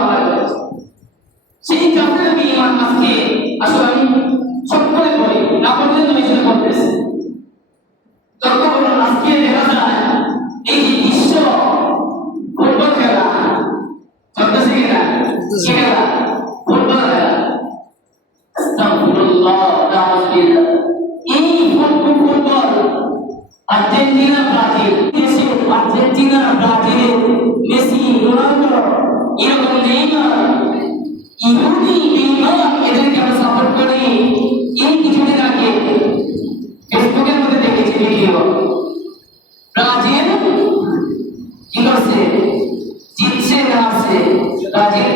হামলা করেছে। সেই কাফের বিমান আজকে আসলে আমি সকলে বলি না বললে নয় শুনে করতেছে। তর্ক করুন, আজকে দেখা যায় এই যে বিশ্ব ফুটবল খেলা চলতেছে কিনা, কি খেলা? ফুটবল খেলা। আস্তাগফিরুল্লাহ, নাউযুবিল্লাহ। এই ফুটবল আর্জেন্টিনা ব্রাজিল দেশে, আর্জেন্টিনা ব্রাজিল মেসি রোনালদো এরকম নেইমার ইহুদি বেঈমান এদেরকে আমরা সাপোর্ট করি। এই কিছুদিন আগে ফেসবুকের মধ্যে দেখেছি ভিডিও, ব্রাজিল কি করছে, জিতছে না আছে, ব্রাজিল